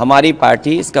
ہماری پارٹی اس کا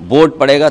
ووٹ پڑے گا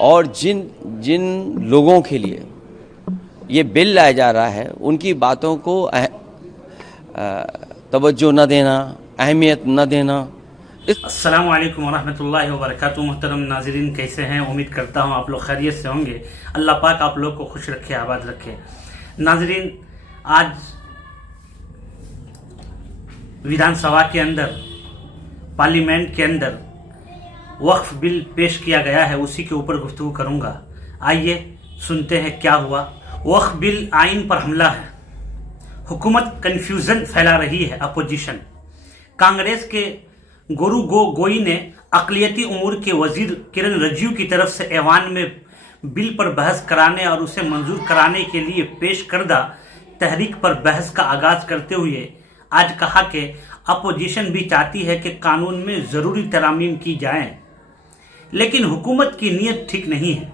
اور جن لوگوں کے لیے یہ بل لایا جا رہا ہے ان کی باتوں کو توجہ نہ دینا, اہمیت نہ دینا. السلام علیکم ورحمۃ اللہ وبرکاتہ. محترم ناظرین, کیسے ہیں؟ امید کرتا ہوں آپ لوگ خیریت سے ہوں گے. اللہ پاک آپ لوگ کو خوش رکھے, آباد رکھے. ناظرین, آج ویدھان سبھا کے اندر, پارلیمنٹ کے اندر وقف بل پیش کیا گیا ہے, اسی کے اوپر گفتگو کروں گا. آئیے سنتے ہیں کیا ہوا. وقف بل آئین پر حملہ ہے, حکومت کنفیوژن پھیلا رہی ہے. اپوزیشن کانگریس کے گورو گوگوئی نے اقلیتی امور کے وزیر کرن رجیو کی طرف سے ایوان میں بل پر بحث کرانے اور اسے منظور کرانے کے لیے پیش کردہ تحریک پر بحث کا آغاز کرتے ہوئے آج کہا کہ اپوزیشن بھی چاہتی ہے کہ قانون میں ضروری ترامیم کی جائیں, لیکن حکومت کی نیت ٹھیک نہیں ہے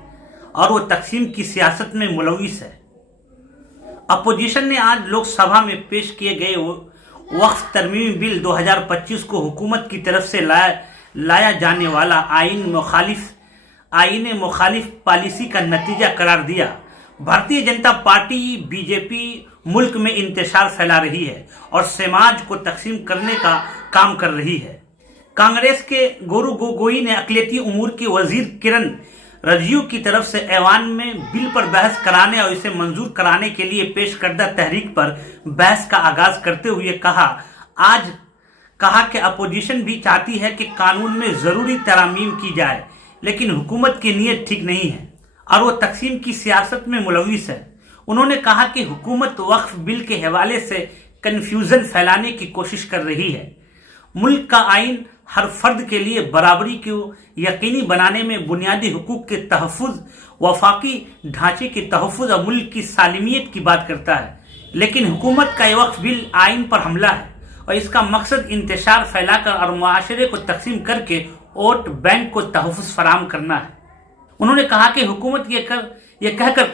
اور وہ تقسیم کی سیاست میں ملوث ہے. اپوزیشن نے آج لوک سبھا میں پیش کیے گئے وقف ترمیمی بل 2025 کو حکومت کی طرف سے لایا جانے والا آئین مخالف پالیسی کا نتیجہ قرار دیا. Bharatiya Janata party B J پی ملک میں انتشار پھیلا رہی ہے اور سماج کو تقسیم کرنے کا کام کر رہی ہے. کانگریس کے گورو گوگوئی نے اقلیتی امور کے وزیر کرن رجیو کی طرف سے ایوان میں بل پر بحث کرانے اور اسے منظور کرانے کے لیے پیش کردہ تحریک پر بحث کا آغاز کرتے ہوئے کہا کہ اپوزیشن بھی چاہتی ہے کہ قانون میں ضروری ترامیم کی جائے, لیکن حکومت کی نیت ٹھیک نہیں ہے اور وہ تقسیم کی سیاست میں ملوث ہے. انہوں نے کہا کہ حکومت وقف بل کے حوالے سے کنفیوژن پھیلانے کی کوشش کر رہی ہے. ملک کا آئین ہر فرد کے لیے برابری کو یقینی بنانے میں بنیادی حقوق کے تحفظ, وفاقی ڈھانچے کے تحفظ اور ملک کی سالمیت کی بات کرتا ہے, لیکن حکومت کا یہ وقف بل آئین پر حملہ ہے اور اس کا مقصد انتشار پھیلا کر اور معاشرے کو تقسیم کر کے ووٹ بینک کو تحفظ فراہم کرنا ہے. انہوں نے کہا کہ حکومت یہ کہہ کر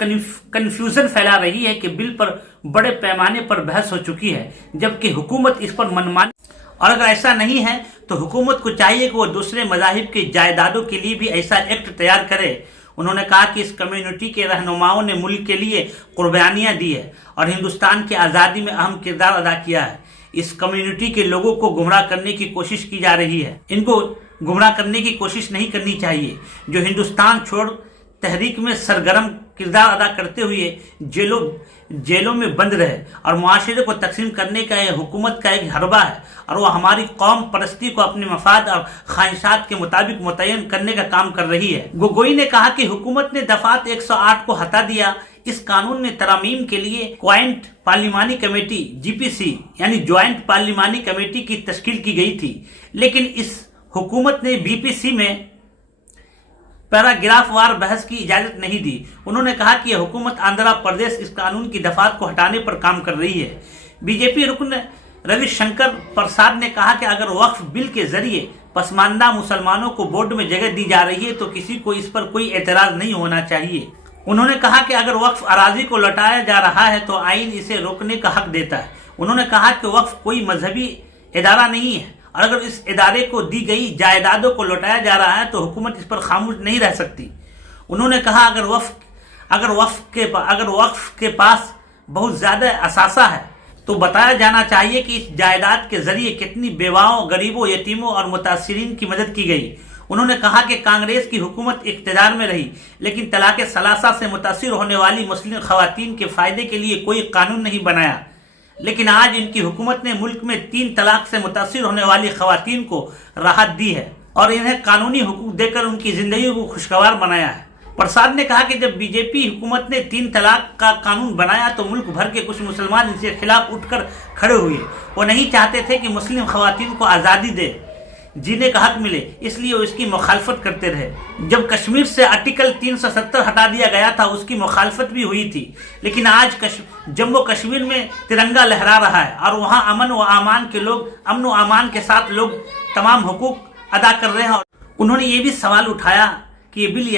کنفیوژن پھیلا رہی ہے کہ بل پر بڑے پیمانے پر بحث ہو چکی ہے, جبکہ حکومت اس پر منمانی, اور اگر ایسا نہیں ہے تو حکومت کو چاہیے کہ وہ دوسرے مذاہب کی جائیدادوں کے لیے بھی ایسا ایکٹ تیار کرے. انہوں نے کہا کہ اس کمیونٹی کے رہنماؤں نے ملک کے لیے قربانیاں دی ہے اور ہندوستان کی آزادی میں اہم کردار ادا کیا ہے. اس کمیونٹی کے لوگوں کو گمراہ کرنے کی کوشش کی جا رہی ہے. ان کو گمراہ کرنے کی کوشش نہیں کرنی چاہیے. جو ہندوستان چھوڑ تحریک میں سرگرم کردار ادا کرتے ہوئے جیلوں میں بند رہے اور معاشرے کو تقسیم کرنے کا یہ حکومت کا ایک حربہ ہے, اور وہ ہماری قوم پرستی کو اپنے مفاد اور خواہشات کے مطابق متعین کرنے کا کام کر رہی ہے. گوگوئی نے کہا کہ حکومت نے دفعات 108 کو ہٹا دیا. اس قانون میں ترامیم کے لیے جوائنٹ پارلیمانی کمیٹی GPC یعنی جوائنٹ پارلیمانی کمیٹی کی تشکیل کی گئی تھی, لیکن اس حکومت نے BPC میں پیراگراف وار بحث کی اجازت نہیں دی. انہوں نے کہا کہ یہ حکومت آندھرا پردیش اس قانون کی دفعات کو ہٹانے پر کام کر رہی ہے. BJP رکن روی شنکر پرساد نے کہا کہ اگر وقف بل کے ذریعے پسماندہ مسلمانوں کو بورڈ میں جگہ دی جا رہی ہے تو کسی کو اس پر کوئی اعتراض نہیں ہونا چاہیے. انہوں نے کہا کہ اگر وقف اراضی کو لوٹایا جا رہا ہے تو آئین اسے روکنے کا حق دیتا ہے. انہوں نے کہا کہ وقف کوئی مذہبی ادارہ نہیں ہے اور اگر اس ادارے کو دی گئی جائیدادوں کو لوٹایا جا رہا ہے تو حکومت اس پر خاموش نہیں رہ سکتی. انہوں نے کہا اگر وقف کے پاس بہت زیادہ اثاثہ ہے تو بتایا جانا چاہیے کہ اس جائیداد کے ذریعے کتنی بیواؤں, غریبوں, یتیموں اور متاثرین کی مدد کی گئی. انہوں نے کہا کہ کانگریس کی حکومت اقتدار میں رہی لیکن طلاق ثلاثہ سے متاثر ہونے والی مسلم خواتین کے فائدے کے لیے کوئی قانون نہیں بنایا, لیکن آج ان کی حکومت نے ملک میں 3 طلاق سے متاثر ہونے والی خواتین کو راحت دی ہے اور انہیں قانونی حقوق دے کر ان کی زندگی کو خوشگوار بنایا ہے. پرساد نے کہا کہ جب BJP حکومت نے 3 طلاق کا قانون بنایا تو ملک بھر کے کچھ مسلمان ان سے خلاف اٹھ کر کھڑے ہوئے. وہ نہیں چاہتے تھے کہ مسلم خواتین کو آزادی دے, جینے کا حق ملے, اس لیے وہ اس کی مخالفت کرتے رہے. جب کشمیر سے آرٹیکل 370 ہٹا دیا گیا تھا اس کی مخالفت بھی ہوئی تھی, لیکن آج جموں کشمیر میں ترنگا لہرا رہا ہے اور وہاں امن و امان کے ساتھ لوگ تمام حقوق ادا کر رہے ہیں. انہوں نے یہ بھی سوال اٹھایا کہ یہ بل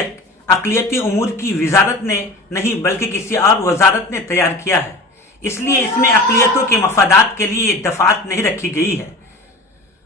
اقلیتی امور کی وزارت نے نہیں بلکہ کسی اور وزارت نے تیار کیا ہے, اس لیے اس میں اقلیتوں کے مفادات کے لیے دفعات نہیں رکھی گئی ہے.